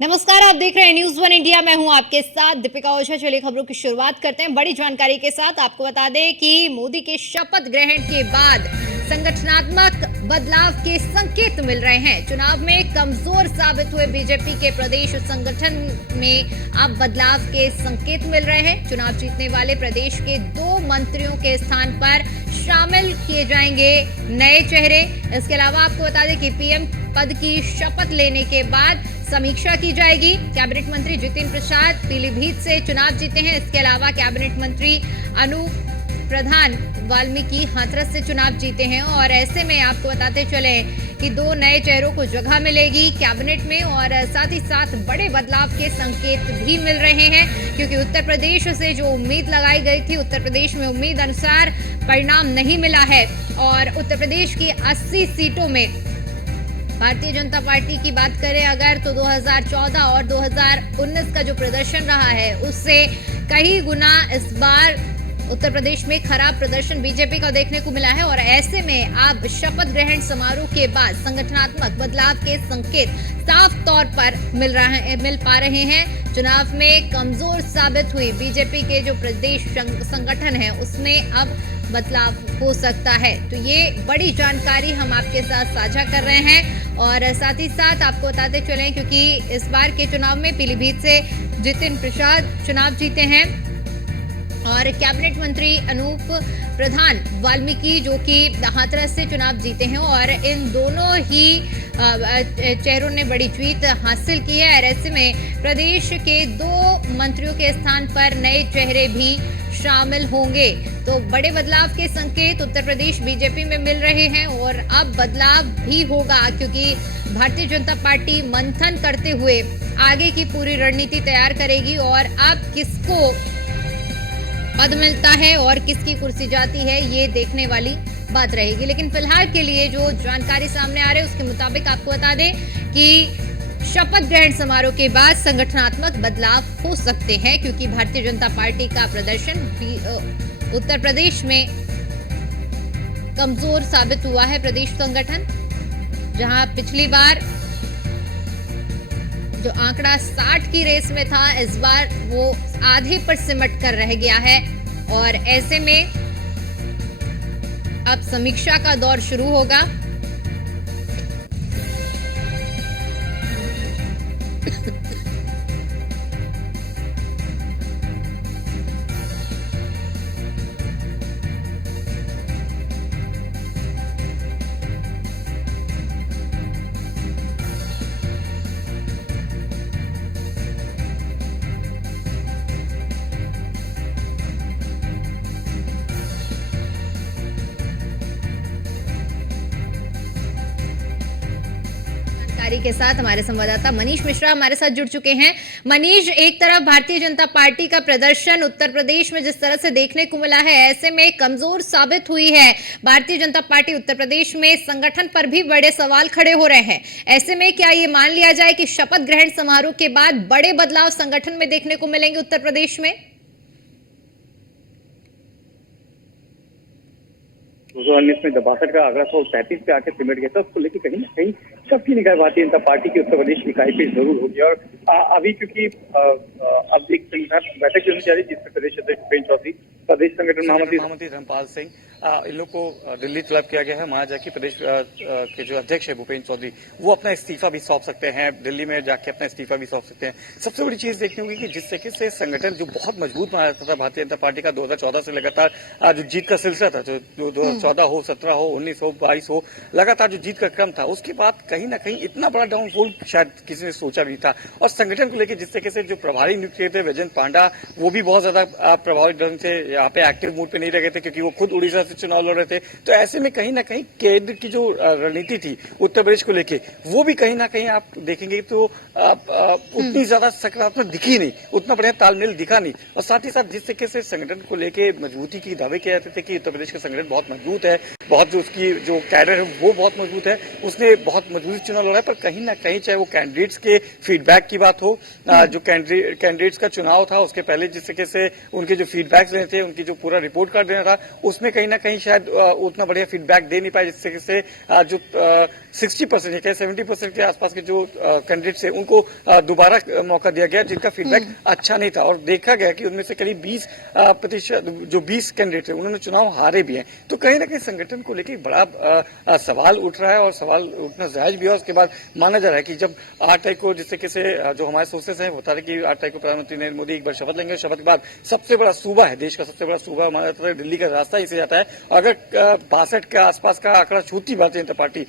नमस्कार, आप देख रहे हैं न्यूज वन इंडिया। मैं हूं आपके साथ दीपिका ओझा। चलिए खबरों की शुरुआत करते हैं बड़ी जानकारी के साथ। आपको बता दें कि मोदी के शपथ ग्रहण के बाद संगठनात्मक बदलाव के संकेत मिल रहे हैं। चुनाव में कमजोर साबित हुए बीजेपी के प्रदेश संगठन में अब बदलाव के संकेत मिल रहे हैं। चुनाव जीतने वाले प्रदेश के 2 मंत्रियों के स्थान पर शामिल किए जाएंगे नए चेहरे। इसके अलावा आपको बता दें कि पीएम पद की शपथ लेने के बाद समीक्षा की जाएगी। कैबिनेट मंत्री जितिन प्रसाद पीलीभीत से चुनाव जीते हैं। इसके अलावा कैबिनेट मंत्री अनूप प्रधान वाल्मीकि हाथरस से चुनाव जीते हैं और ऐसे में आपको बताते चले कि 2 नए चेहरों को जगह मिलेगी कैबिनेट में और साथ ही साथ बड़े बदलाव के संकेत भी मिल रहे हैं, क्योंकि उत्तर प्रदेश से जो उम्मीद लगाई गई थी, उत्तर प्रदेश में उम्मीद अनुसार परिणाम नहीं मिला है और उत्तर प्रदेश की 80 सीटों में भारतीय जनता पार्टी की बात करें अगर तो 2014 और 2019 का जो प्रदर्शन रहा है उससे कई गुना इस बार उत्तर प्रदेश में खराब प्रदर्शन बीजेपी का देखने को मिला है और ऐसे में अब शपथ ग्रहण समारोह के बाद संगठनात्मक बदलाव के संकेत साफ तौर पर मिल पा रहे हैं। चुनाव में कमजोर साबित हुई बीजेपी के जो प्रदेश संगठन है उसमें अब बदलाव हो सकता है। तो ये बड़ी जानकारी हम आपके साथ साझा कर रहे हैं और साथ ही साथ आपको बताते चलें क्योंकि इस बार के चुनाव में पीलीभीत से जितिन प्रसाद चुनाव जीते हैं और कैबिनेट मंत्री अनूप प्रधान वाल्मीकि जो कि हाथरस से चुनाव जीते हैं और इन दोनों ही चेहरों ने बड़ी जीत हासिल की है और ऐसे में प्रदेश के 2 मंत्रियों के स्थान पर नए चेहरे भी शामिल होंगे। तो बड़े बदलाव के संकेत उत्तर प्रदेश बीजेपी में मिल रहे हैं और अब बदलाव भी होगा क्योंकि भारतीय जनता पार्टी मंथन करते हुए आगे की पूरी रणनीति तैयार करेगी और अब किसको पद मिलता है और किसकी कुर्सी जाती है ये देखने वाली बात रहेगी। लेकिन फिलहाल के लिए जो जानकारी सामने आ रही है उसके मुताबिक आपको बता दें कि शपथ ग्रहण समारोह के बाद संगठनात्मक बदलाव हो सकते हैं क्योंकि भारतीय जनता पार्टी का प्रदर्शन उत्तर प्रदेश में कमजोर साबित हुआ है। प्रदेश संगठन जहां पिछली बार जो आंकड़ा 60 की रेस में था इस बार वो आधे पर सिमट कर रह गया है और ऐसे में अब समीक्षा का दौर शुरू होगा। के साथ हमारे संवाददाता मनीष मिश्रा हमारे साथ जुड़ चुके हैं। मनीष, एक तरफ भारतीय जनता पार्टी का प्रदर्शन उत्तर प्रदेश में जिस तरह से देखने को मिला है ऐसे में कमजोर साबित हुई है भारतीय जनता पार्टी उत्तर प्रदेश में, संगठन पर भी बड़े सवाल खड़े हो रहे हैं। ऐसे में क्या ये मान लिया जाए कि शपथ ग्रहण समारोह के बाद बड़े बदलाव संगठन में देखने को मिलेंगे उत्तर प्रदेश में? 2019 में जब 62 का आंकड़ा 133 पे आके सिमट गया था उसको लेकर कहीं ना कहीं सबकी निगाह भारतीय जनता पार्टी की उत्तर प्रदेश की इकाई पे जरूर होगी और अभी क्योंकि अब एक बैठक होनी जा रही है जिसमें प्रदेश अध्यक्ष भूपेन्द्र चौधरी, प्रदेश संगठन महामंत्री धर्मपाल सिंह, इन लोग को दिल्ली तलब किया गया है। वहां जाके प्रदेश के जो अध्यक्ष है भूपेन्द्र चौधरी वो अपना इस्तीफा भी सौंप सकते हैं, दिल्ली में जाके अपना इस्तीफा भी सौंप सकते हैं। सबसे बड़ी चीज देखनी होगी कि जिस तरीके से संगठन जो बहुत मजबूत माना जाता था भारतीय जनता पार्टी का 2014 से लगातार जो जीत का सिलसिला था, जो 2014 हो, 17 हो, 19 हो, 22 हो, लगातार जो जीत का क्रम था उसके बाद कहीं ना कहीं इतना बड़ा डाउनफॉल शायद किसी ने सोचा नहीं था। और संगठन को लेकर जिस तरीके से जो प्रभारी नियुक्त किए थे वैजयंत पांडा, वो भी बहुत ज्यादा प्रभावी ढंग से यहाँ पे एक्टिव मूड पे नहीं रहे थे क्योंकि वो खुद उड़ीसा से चुनाव लड़ रहे थे। तो ऐसे में कहीं ना कहीं केंद्र की जो रणनीति थी उत्तर प्रदेश को लेके वो भी कहीं ना कहीं आप देखेंगे तो उतनी ज्यादा सकारात्मक दिखी नहीं, उतना बढ़िया तालमेल दिखा नहीं। और साथ ही साथ जिस तरीके से संगठन को लेके मजबूती की दावे किए जाते थे कि उत्तर प्रदेश का संगठन बहुत मजबूत है, बहुत जो उसकी जो कैडर है वो बहुत मजबूत है, उसने बहुत मजबूत चुनाव लड़ा है। पर कहीं ना कहीं चाहे वो कैंडिडेट्स के फीडबैक की बात हो, जो कैंडिडेट्स का चुनाव था उसके पहले जिस तरीके से उनके जो फीडबैक्स लेने थे, उनकी जो पूरा रिपोर्ट कार्ड देना था, उसमें कहीं ना कहीं शायद उतना बढ़िया फीडबैक दे नहीं पाए जिस तरीके से जो 60% या 70% के आसपास के जो कैंडिडेट्स हैं उनको दोबारा मौका दिया गया, जिनका फीडबैक अच्छा नहीं था। और देखा गया कि उनमें से करीब 20% जो 20 कैंडिडेट हैं उन्होंने चुनाव हारे भी हैं। तो कहीं ना कहीं संगठन को लेकर बड़ा सवाल उठ रहा है, और सवाल उठना जायज भी है। उसके बाद माना जा रहा है कि जब 8 तारीख को, जिस तरीके से जो हमारे सोर्सेस हैं बता रहे कि 8 तारीख को प्रधानमंत्री नरेंद्र मोदी एक बार शपथ लेंगे, शपथ के बाद सबसे बड़ा सूबा है, देश का सबसे बड़ा सूबा माना जाता है, दिल्ली का रास्ता इसे जाता है। अगर 62 के आसपास का आंकड़ा छूती भारतीय जनता पार्टी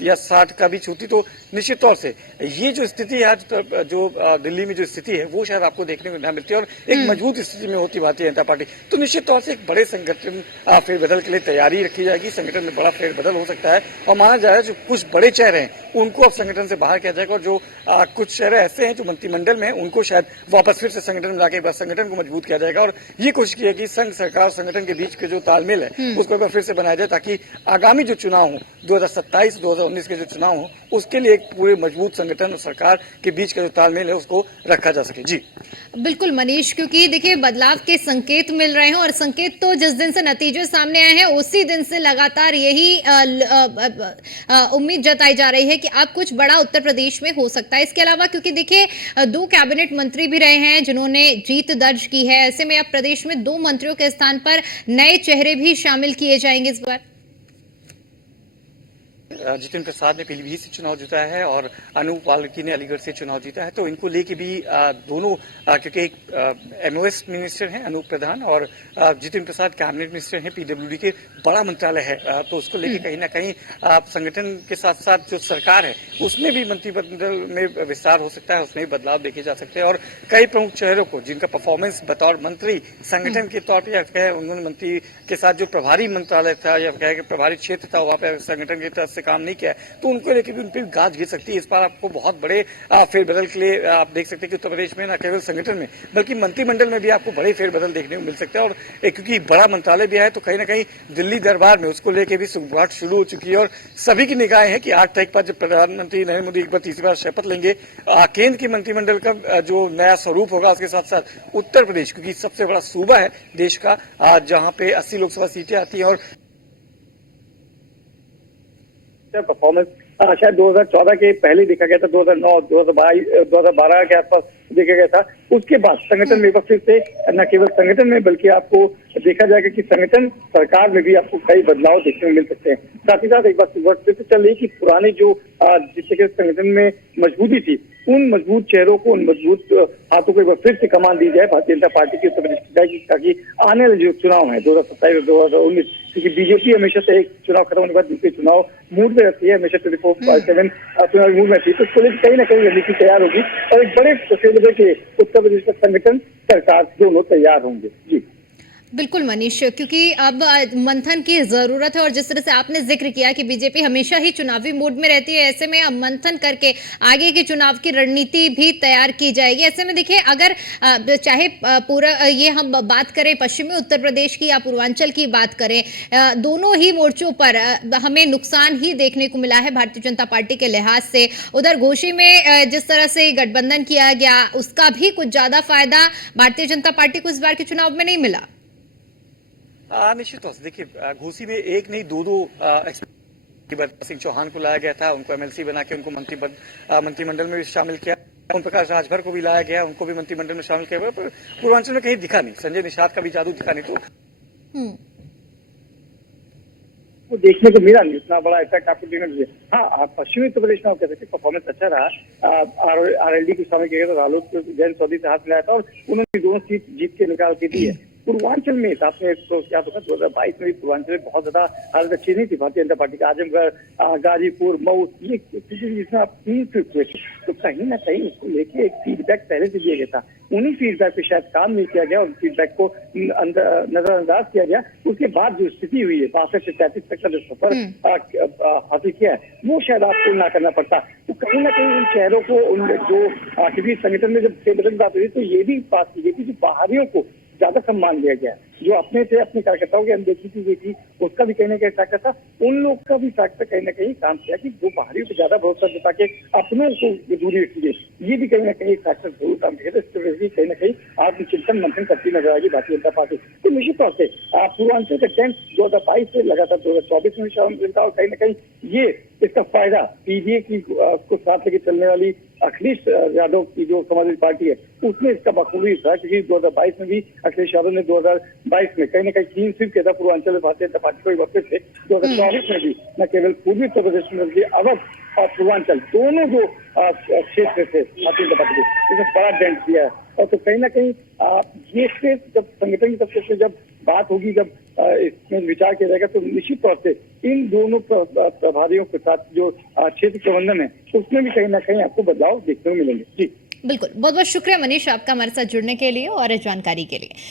या 60 का भी छूती, तो निश्चित तौर से ये जो स्थिति है आज, जो दिल्ली में जो स्थिति है वो शायद आपको देखने को न मिलती है, और एक मजबूत स्थिति में होती भारतीय जनता पार्टी। तो निश्चित तौर से एक बड़े संगठन फेरबदल के लिए तैयारी रखी जाएगी, संगठन में बड़ा फेरबदल हो सकता है, और माना जा रहा है जो कुछ बड़े चेहरे हैं उनको अब संगठन से बाहर किया जाएगा, और जो कुछ चेहरे ऐसे हैं जो मंत्रिमंडल में हैं उनको शायद वापस फिर से संगठन में लाके संगठन को मजबूत किया जाएगा। और ये कोशिश की है कि संघ सरकार और संगठन के बीच के जो तालमेल है उसको एक बार फिर से बनाया जाए, ताकि आगामी जो चुनाव हो 2027-2019 के जो चुनाव हो उसके लिए एक पूरे मजबूत संगठन और सरकार के बीच का जो तालमेल है उसको रखा जा सके। जी बिल्कुल मनीष, क्योंकि देखिए बदलाव के संकेत मिल रहे हैं, और संकेत तो जिस दिन से नतीजे सामने आए हैं उसी दिन से लगातार यही उम्मीद जताई जा रही है कि अब कुछ बड़ा उत्तर प्रदेश में हो सकता है। इसके अलावा क्योंकि देखिए 2 कैबिनेट मंत्री भी रहे हैं जिन्होंने जीत दर्ज की है, ऐसे में अब प्रदेश में 2 मंत्रियों के स्थान पर नए चेहरे भी शामिल किए जाएंगे इस बार। जितिन प्रसाद ने पीलीभीत से चुनाव जीता है और अनूप वाल्मीकि ने अलीगढ़ से चुनाव जीता है। तो इनको लेके भी दोनों, क्योंकि एक एमओएस मिनिस्टर हैं अनूप प्रधान, और जितिन प्रसाद कैबिनेट मिनिस्टर हैं, पीडब्ल्यूडी के बड़ा मंत्रालय है, तो उसको लेके कहीं ना कहीं संगठन के साथ साथ जो सरकार है उसमें भी मंत्रिमंडल में विस्तार हो सकता है, उसमें भी बदलाव देखे जा सकते हैं। और कई प्रमुख चेहरों को जिनका परफॉर्मेंस बतौर मंत्री संगठन के तौर पर, या कहे उन्होंने मंत्री के साथ जो प्रभारी मंत्रालय था या कहे प्रभारी क्षेत्र था वहां पर संगठन की तरफ से काम नहीं किया, तो उनको लेकर भी उन पर गाज गिर सकती है। इस बार आपको बहुत बड़े फेरबदल के लिए आप देख सकते हैं कि उत्तर प्रदेश में न केवल संगठन में बल्कि मंत्रिमंडल में भी आपको बड़े फेरबदल देखने को मिल सकते हैं। और क्योंकि बड़ा मंत्रालय भी है तो कहीं ना कहीं दिल्ली दरबार में उसको लेकर भी सुगबुगाहट शुरू हो चुकी है, और सभी की निगाहें हैं कि 8 तारीख पर जब प्रधानमंत्री नरेंद्र मोदी एक बार तीसरी बार शपथ लेंगे, केंद्र की मंत्रिमंडल का जो नया स्वरूप होगा, उसके साथ साथ उत्तर प्रदेश क्योंकि सबसे बड़ा सूबा है देश का, जहां पे 80 लोकसभा सीटें आती हैं, और परफॉर्मेंस शायद 2014 के पहले देखा गया था, 2009, 2012 के आसपास देखा गया था। उसके बाद संगठन में फिर से न केवल संगठन में बल्कि आपको देखा जाएगा कि संगठन सरकार में भी आपको कई बदलाव देखने को मिल सकते हैं। साथ ही साथ एक बात फिर से चल रही कि पुराने जो जिससे कि संगठन में मजबूती थी, उन मजबूत चेहरों को, उन मजबूत हाथों को एक बार फिर से कमान दी जाए भारतीय जनता पार्टी की उत्तर प्रदेश, ताकि आने वाले जो चुनाव है 2027 और 2019, क्योंकि बीजेपी हमेशा से एक चुनाव खत्म होने के बाद दूसरे चुनाव मूड में रहती है, हमेशा 24/7 चुनावी मूड में रहती है, तो उसको लेकर कहीं ना कहीं रणनीति तैयार होगी और एक बड़े फेरबदल के उत्तर प्रदेश का संगठन सरकार दोनों तैयार होंगे। जी बिल्कुल मनीष, क्योंकि अब मंथन की जरूरत है, और जिस तरह से आपने जिक्र किया कि बीजेपी हमेशा ही चुनावी मूड में रहती है, ऐसे में अब मंथन करके आगे के चुनाव की रणनीति भी तैयार की जाएगी। ऐसे में देखिए अगर चाहे पूरा ये हम बात करें पश्चिमी उत्तर प्रदेश की या पूर्वांचल की बात करें, दोनों ही मोर्चों पर हमें नुकसान ही देखने को मिला है भारतीय जनता पार्टी के लिहाज से। उधर घोषी में जिस तरह से गठबंधन किया गया उसका भी कुछ ज्यादा फायदा भारतीय जनता पार्टी को इस बार के चुनाव में नहीं मिला। निश्चित तौर से देखिए, घोसी में एक नहीं दो सिंह चौहान को लाया गया था, उनको एमएलसी बना के उनको मंत्रिमंडल में भी शामिल किया। ओम प्रकाश राजभर को भी लाया गया, उनको भी मंत्रिमंडल में शामिल किया गया, पर पूर्वांचल में कहीं दिखा नहीं, संजय निषाद का भी जादू दिखा नहीं। तो देखने को मिला नहीं इतना बड़ा इफेक्ट आपको देखने को मिला। हाँ, पश्चिमी उत्तर प्रदेश में कह सकते परफॉर्मेंस अच्छा रहा। आरएलडी को शामिल किया गया था, रालोद को जयंत चौधरी से हाथ मिलाया था और उन्होंने दोनों सीट जीत के निकाल के दी है। पूर्वांचल में आपने तो क्या तो 2022 में भी पूर्वांचल में बहुत ज्यादा हालत अच्छी नहीं थी भारतीय जनता पार्टी का। आजमगढ़, गाजीपुर, मऊ, ये जिसमें आप 3 सीट हुए, तो कहीं ना कहीं उसको लेके एक फीडबैक पहले से दिया गया था। उन्हीं फीडबैक पे शायद काम नहीं किया गया और फीडबैक को नजरअंदाज किया गया। उसके बाद जो स्थिति हुई है 62 से 33 तक का जो सफर हासिल किया है, वो शायद आपको ना करना पड़ता। तो कहीं ना कहीं उन चेहरों को, उन जो किसी संगठन में जब फेरबदल बात हुई तो ये भी बात की गई थी, जो बाहरियों को ज्यादा सम्मान दिया गया, जो अपने थे अपने कार्यकर्ताओं की अनदेखी की गई थी, उसका भी कहीं ना कहीं फैक्टर था। उन लोग का भी फैक्टर कहीं ना कहीं काम किया कि जो बाहरियों को ज्यादा भरोसा जता के अपनों को दूरी रखी गई, ये भी कहीं ना कहीं फैक्टर जरूर काम किया। इस तरह से कहीं ना कहीं आत्मचिंतन मंथन करती नजर आएगी भारतीय जनता पार्टी। तो निश्चित तौर से पूर्वांचल का ट्रेंड 2022 से लगातार 2024 में शामिल था और कहीं ना कहीं ये इसका फायदा पीडीए की को साथ लेके चलने वाली अखिलेश यादव की जो समाजवादी पार्टी है उसने इसका बखूबी था, क्योंकि 2022 में भी अखिलेश यादव ने 2022 में कहीं ना कहीं 3 सीट के पूर्वांचल में भारतीय जनता पार्टी को वापस थे। 2024 में भी न केवल पूर्वी उत्तर प्रदेश में बल्कि अवध और पूर्वांचल दोनों जो क्षेत्र थे भारतीय जनता पार्टी को उसने बड़ा डेंट दिया है। और तो कहीं ना कहीं ये से जब संगठन की तरफ से जब बात होगी, जब इसमें विचार किया जाएगा, तो निश्चित तौर से इन दोनों प्रभारियों के साथ जो क्षेत्र प्रबंधन है उसमें भी कहीं ना कहीं आपको बदलाव देखने को मिलेंगे। जी बिल्कुल, बहुत बहुत शुक्रिया मनीष आपका हमारे साथ जुड़ने के लिए और जानकारी के लिए।